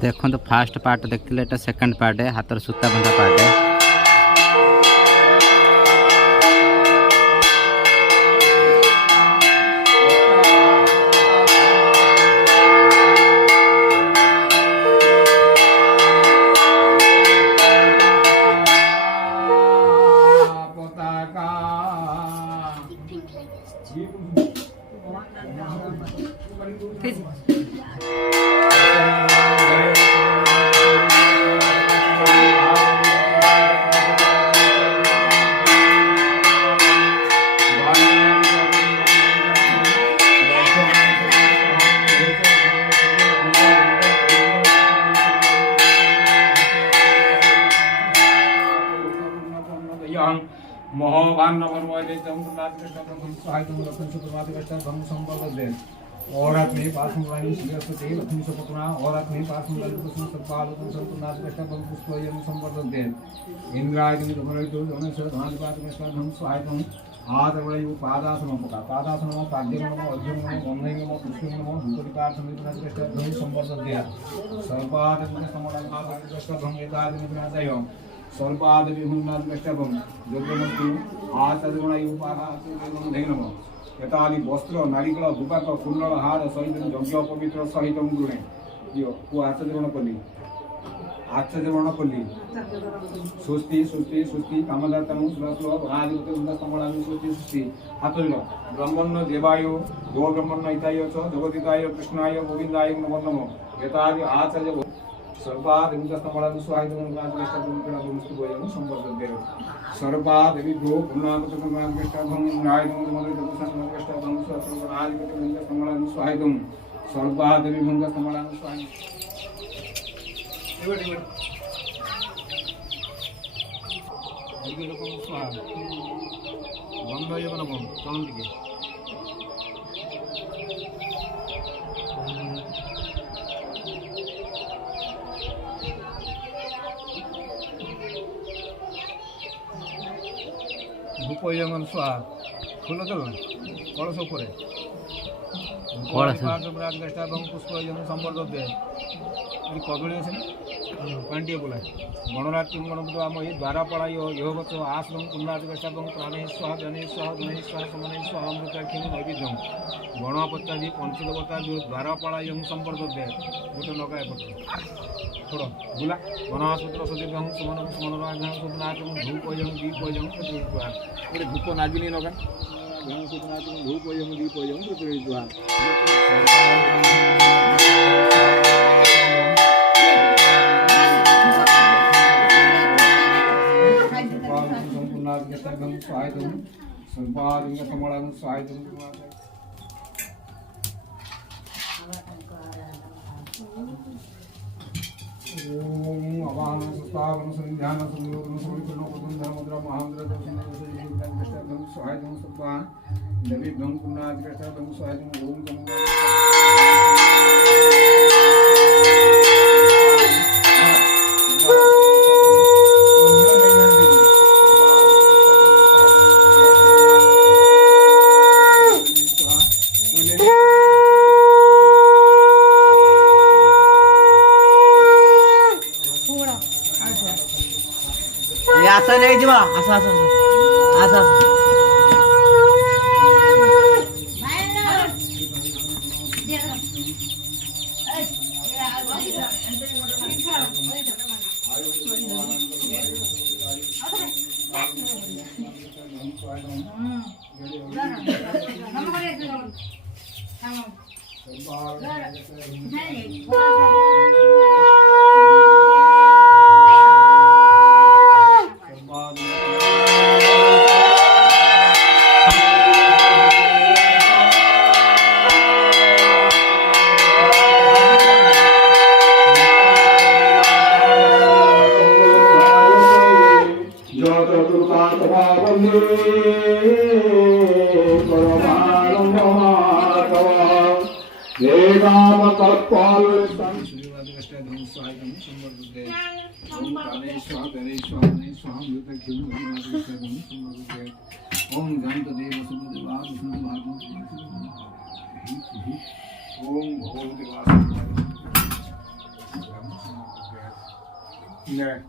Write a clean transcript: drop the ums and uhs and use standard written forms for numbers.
देखो तो fast part देखते एटा सेकंड पार्ट है हाथर सूता बंधा पार्ट है। औरत में पास मुलायम सुगस्ते लक्ष्मी सपना औरत में पास मुलायम कृष्ण सत्पालकं संतनाथ कृष्ण बल पुष्पयं संवर्धते इंद्रायनि धमरयितो धनस्य धानपात कृष्णं स्वायतं आदवयु पादासनमपका पादासनम पाद्यनम अर्जुनम गंधैनम पुष्पिनम धूपदीपार्थमित्रं कृष्ण धन संवर्धते सर्वादि समलं आदि कृष्ण भंगेतादि विनादयो सर्वादि विहुन्नाद कृष्णं योग्यमस्तु आचरणयु पादासनम गंधैनम यतादि वस्त्र नारिकल दुपाक कुंडल हार सहित यज्ञ पवित्र सहित गृहे यो को आचरण कली सुस्ति सुस्ति सुस्ति कामदातनु सुरस्व आदित्य स्तंभणामि सुस्ति सुस्ति हातल ब्रह्मण्य देवाय गो ब्रह्मण्य हिताय च जगदिताय कृष्णाय गोविंदाय नमो नमो यतादि आचार्य सर्वाद स्तंभणामि स्वाहायतं राजकृष्ण गोयं संवर्धते सर्वाद विभो पुण्णामृतं कृष्णं नायं मधुरं कृष्णं भंग आदित्य स्तंभणामि स्वाहायतं सर्वाद विभंग स्तंभणामि स्वाहायतं धूपयंगन स्वाहा फूल दल कलश उपरे पुष्पयं संवर्धते कदली अच्छे पांटिए बोला गणराज्य गणपति आम ये द्वारापड़ा योगच आश्रम पुण्डादिकम प्राणे स्वाहा जने स्वाहा गणे स्वाहा समने स्वाहा अमृताक्षी नैवेद्यम गणपत्यादि पंचदेवता जो द्वारापड़ा संवर्धते गोटे लगाए पत्र छोड़ बुला गणहासूत्र सजीव सुमन सुमन सुमनाथ धूपयं दीपयं गोटे धूप नागिनी लगा गणसूत्रनाथ धूपयं दीपयं ओम अवाहन सुस्तावन संध्यान संयोगन सवितनो पदं धर्मद्र महांद्र दर्शन दर्शन कृष्ण सहायं सत्वा देवी भं पुनाद कृष्ण सहायं ओम आसा नहीं जीवा आसा आसा आसा आसा ओम जय